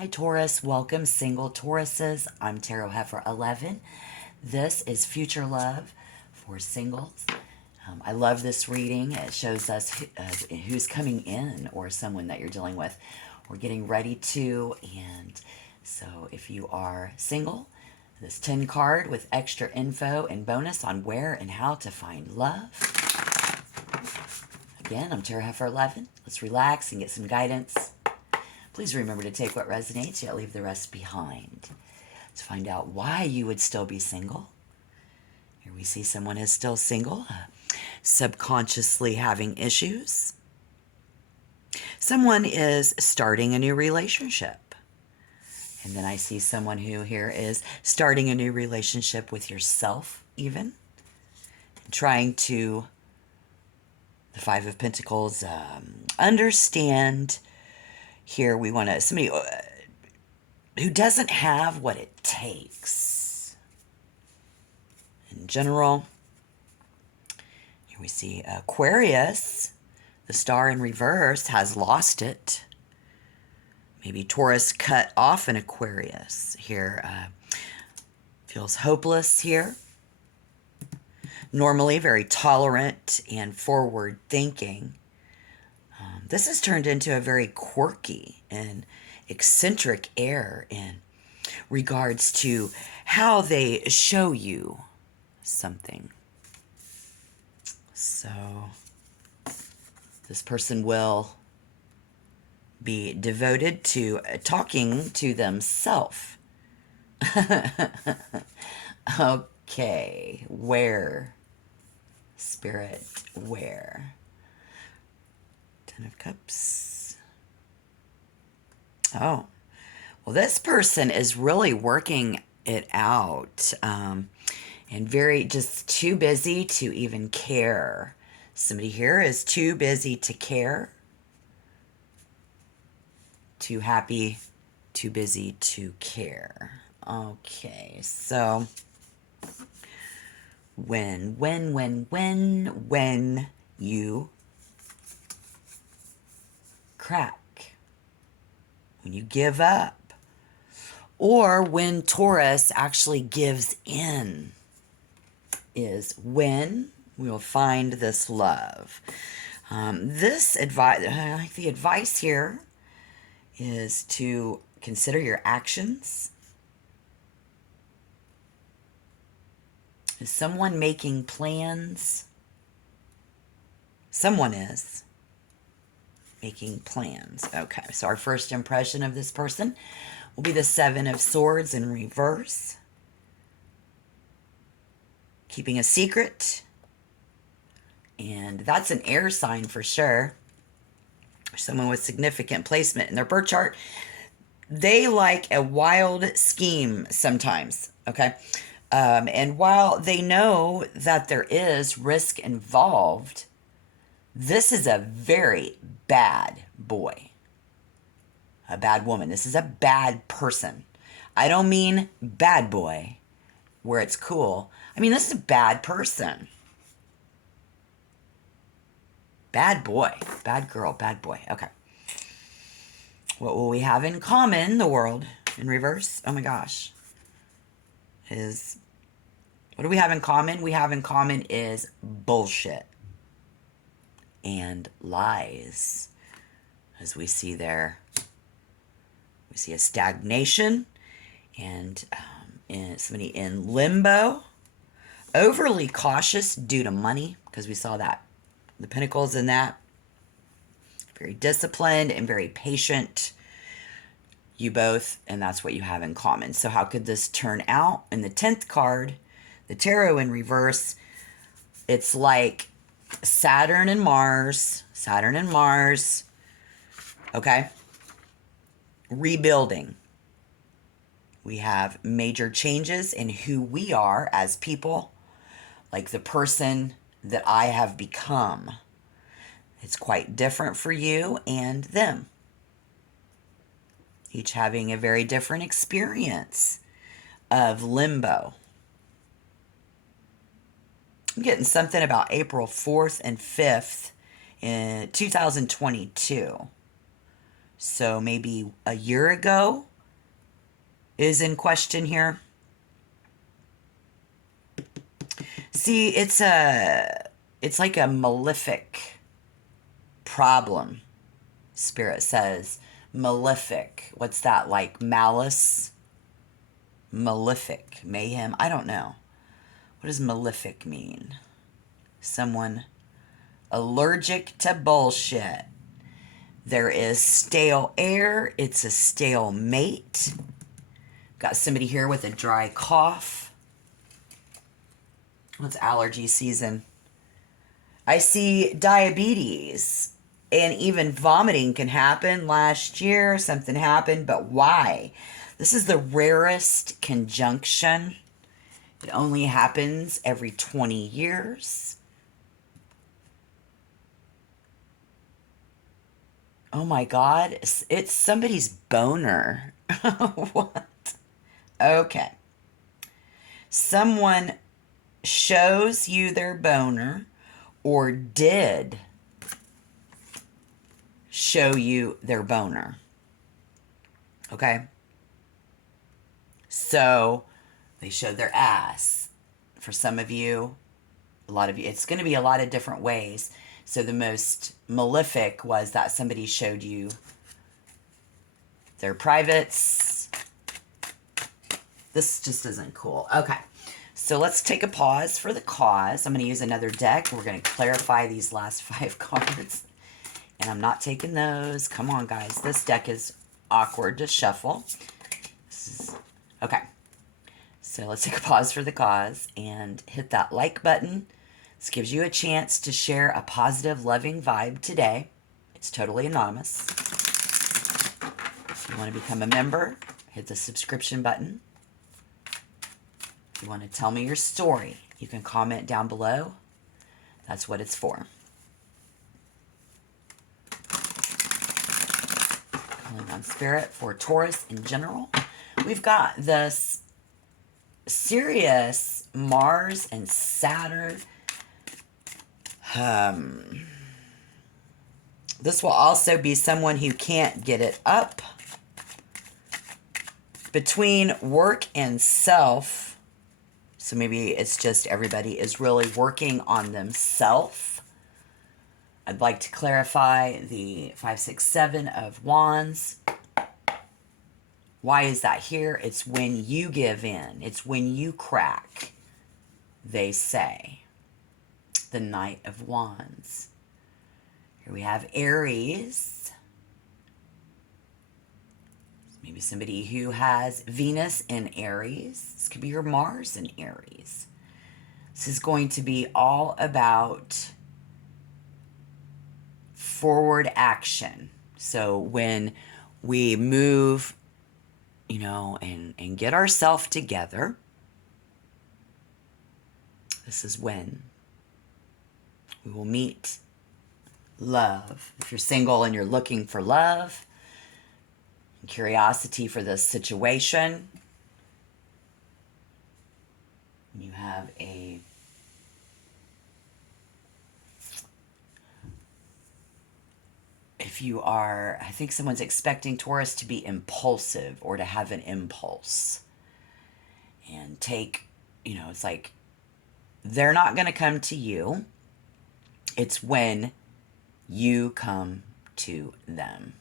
Hi, Taurus. Welcome, single Tauruses. I'm Tarot Heifer 11. This is Future Love for singles. I love this reading. It shows us who's coming in or someone that you're dealing with or getting ready to. And so if you are single, this 10 card with extra info and bonus on where and how to find love. Again, I'm Tarot Heifer 11. Let's relax and get some guidance. Please remember to take what resonates, yet leave the rest behind. To find out why you would still be single. Here we see someone is still single, subconsciously having issues. Someone is starting a new relationship. And then I see someone who here is starting a new relationship with yourself, even. Trying to, the Five of Pentacles, understand. Here we want to, somebody who doesn't have what it takes. In general, here we see Aquarius, the star in reverse, has lost it. Maybe Taurus cut off an Aquarius here. Feels hopeless here. Normally very tolerant and forward thinking. This has turned into a very quirky and eccentric air in regards to how they show you something. So this person will be devoted to talking to themselves. Okay, where? Spirit, where? Ten of Cups. Oh, well, this person is really working it out and very just too busy to even care. Somebody here is too busy to care, too happy, too busy to care. Okay, so when you crack, when you give up, or when Taurus actually gives in, is when we will find this love. This advice, I like the advice here, is to consider your actions. Is someone making plans? Someone is making plans. Okay, so our first impression of this person will be the Seven of Swords in reverse. Keeping a secret. And that's an air sign for sure. Someone with significant placement in their birth chart. They like a wild scheme sometimes, okay? And while they know that there is risk involved, this is a very bad boy. A bad woman. This is a bad person. I don't mean bad boy, where it's cool. I mean, this is a bad person. Bad boy. Bad girl. Bad boy. Okay. What will we have in common? The world in reverse. Oh my gosh. What do we have in common? We have in common is bullshit and lies. As we see there, we see a stagnation and somebody in limbo, overly cautious due to money, because we saw that, the pentacles in that. Very disciplined and very patient. You both, and that's what you have in common. So how could this turn out? In the 10th card, the tarot in reverse, it's like Saturn and Mars, okay? Rebuilding. We have major changes in who we are as people, like the person that I have become. It's quite different for you and them. Each having a very different experience of limbo. I'm getting something about April 4th and 5th in 2022. So maybe a year ago, is in question here. See, it's like a malefic problem. Spirit says malefic. What's that, like malice? Malefic, mayhem. I don't know. What does malefic mean? Someone allergic to bullshit. There is stale air. It's a stale mate. Got somebody here with a dry cough. It's allergy season. I see diabetes and even vomiting can happen. Last year, something happened, but why? This is the rarest conjunction. It only happens every 20 years. Oh my God, it's somebody's boner. What? Okay. Someone shows you their boner or did show you their boner. Okay? So they showed their ass. For some of you, a lot of you, it's going to be a lot of different ways. So the most malefic was that somebody showed you their privates. This just isn't cool. Okay. So let's take a pause for the cause. I'm going to use another deck. We're going to clarify these last 5 cards. And I'm not taking those. Come on, guys. This deck is awkward to shuffle. Okay. So let's take a pause for the cause and hit that like button. This gives you a chance to share a positive, loving vibe today. It's totally anonymous. If you want to become a member, hit the subscription button. If you want to tell me your story, you can comment down below. That's what it's for. Calling on Spirit for Taurus in general. We've got this Sirius, Mars, and Saturn. This will also be someone who can't get it up. Between work and self. So maybe it's just everybody is really working on themselves. I'd like to clarify the 5, 6, 7 of Wands. Why is that here? It's when you give in. It's when you crack, they say. The Knight of Wands. Here we have Aries. Maybe somebody who has Venus in Aries. This could be your Mars in Aries. This is going to be all about forward action. So when we move, and get ourselves together, this is when we will meet love. If you're single and you're looking for love, curiosity for this situation, you have if you are, I think someone's expecting Taurus to be impulsive or to have an impulse and take, it's like they're not going to come to you. It's when you come to them.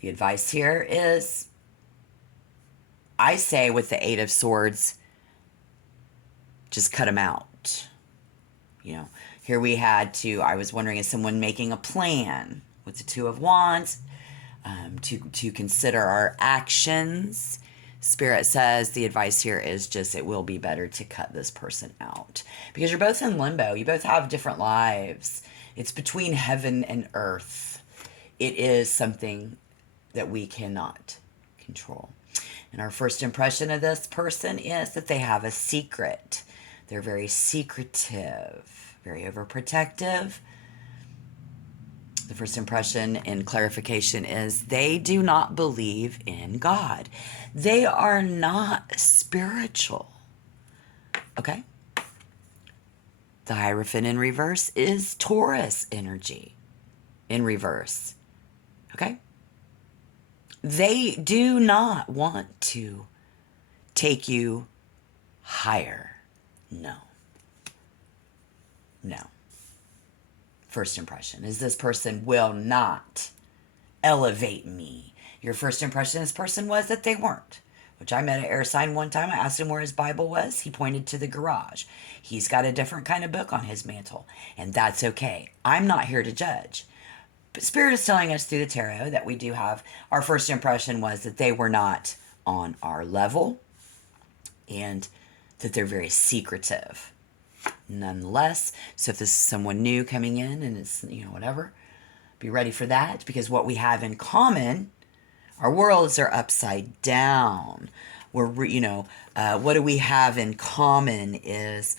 The advice here is, I say with the 8 of Swords, just cut them out. Here we had I was wondering, is someone making a plan with the 2 of Wands to consider our actions? Spirit says the advice here is just, it will be better to cut this person out. Because you're both in limbo. You both have different lives. It's between heaven and earth. It is something that we cannot control. And our first impression of this person is that they have a secret. They're very secretive, very overprotective. The first impression and clarification is they do not believe in God. They are not spiritual. Okay? The Hierophant in reverse is Taurus energy in reverse. Okay? They do not want to take you higher. No. No. First impression is this person will not elevate me. Your first impression of this person was that they weren't. Which I met an air sign one time. I asked him where his Bible was. He pointed to the garage. He's got a different kind of book on his mantle, and that's okay. I'm not here to judge. But Spirit is telling us through the tarot that we do have our first impression was that they were not on our level and that they're very secretive. Nonetheless, so if this is someone new coming in and it's, whatever, be ready for that, because what we have in common, our worlds are upside down. What do we have in common is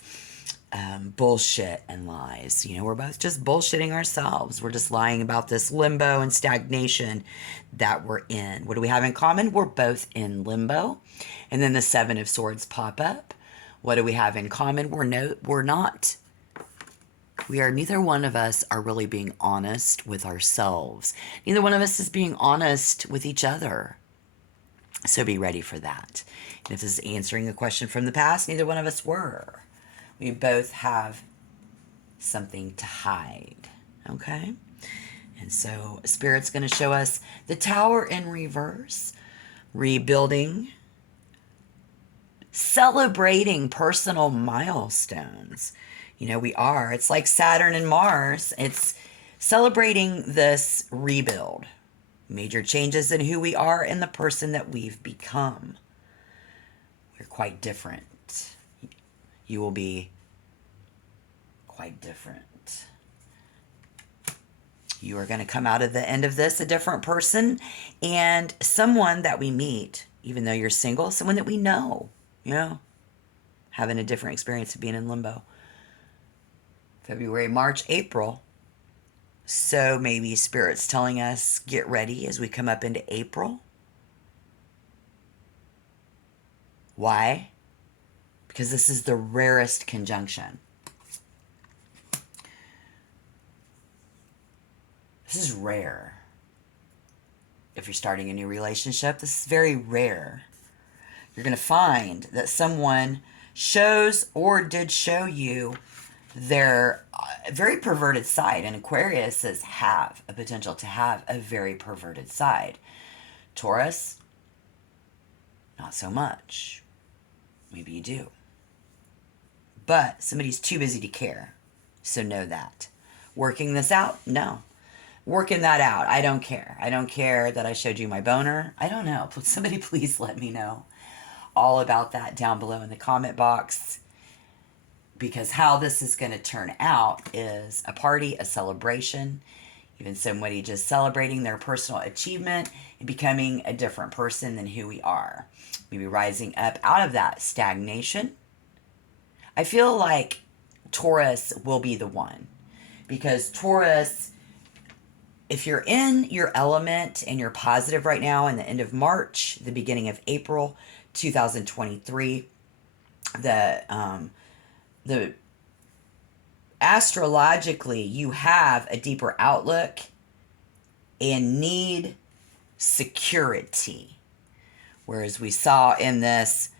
bullshit and lies. We're both just bullshitting ourselves. We're just lying about this limbo and stagnation that we're in. What do we have in common? We're both in limbo. And then the Seven of Swords pop up. What do we have in common? We're not. Neither one of us are really being honest with ourselves. Neither one of us is being honest with each other. So be ready for that. And if this is answering a question from the past, neither one of us were. We both have something to hide. Okay? And so Spirit's going to show us the Tower in reverse, rebuilding, celebrating personal milestones. It's like Saturn and Mars. It's celebrating this rebuild, major changes in who we are and the person that we've become. We're quite different. You will be quite different. You are going to come out of the end of this a different person, and someone that we meet, even though you're single, someone that we know, having a different experience of being in limbo. February, March, April. So maybe Spirit's telling us, get ready as we come up into April. Why? Because this is the rarest conjunction. This is rare. If you're starting a new relationship, this is very rare. You're going to find that someone shows or did show you their very perverted side. And Aquariuses have a potential to have a very perverted side. Taurus, not so much. Maybe you do. But somebody's too busy to care. So know that. Working this out? No. Working that out. I don't care. I don't care that I showed you my boner. I don't know. Somebody please let me know all about that down below in the comment box. Because how this is going to turn out is a party, a celebration, even somebody just celebrating their personal achievement and becoming a different person than who we are. Maybe rising up out of that stagnation. I feel like Taurus will be the one. Because Taurus, if you're in your element and you're positive right now in the end of March, the beginning of April 2023, the astrologically, you have a deeper outlook and need security. Whereas we saw in this,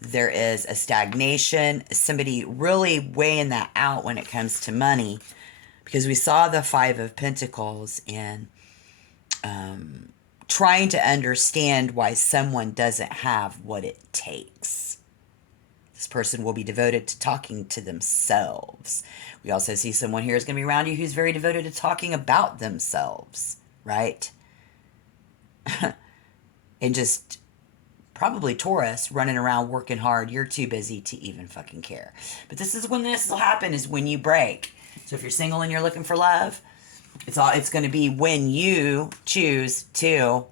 there is a stagnation, somebody really weighing that out when it comes to money, because we saw the Five of Pentacles and trying to understand why someone doesn't have what it takes. This person will be devoted to talking to themselves. We also see someone here is going to be around you who's very devoted to talking about themselves, right? And just probably Taurus running around working hard. You're too busy to even fucking care. But this is when this will happen, is when you break. So if you're single and you're looking for love, it's going to be when you choose to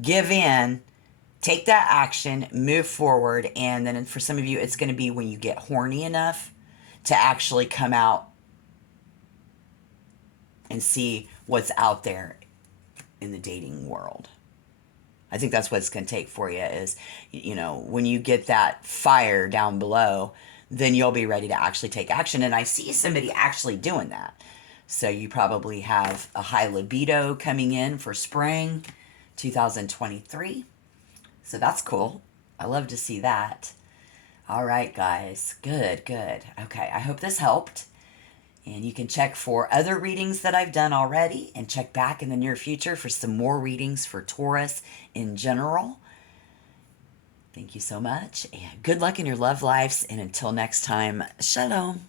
give in, take that action, move forward, and then for some of you, it's going to be when you get horny enough to actually come out and see what's out there in the dating world. I think that's what it's going to take for you is, when you get that fire down below, then you'll be ready to actually take action. And I see somebody actually doing that. So you probably have a high libido coming in for spring 2023. So that's cool. I love to see that. All right, guys. Good, good. Okay, I hope this helped. And you can check for other readings that I've done already and check back in the near future for some more readings for Taurus in general. Thank you so much, and good luck in your love lives. And until next time, shalom.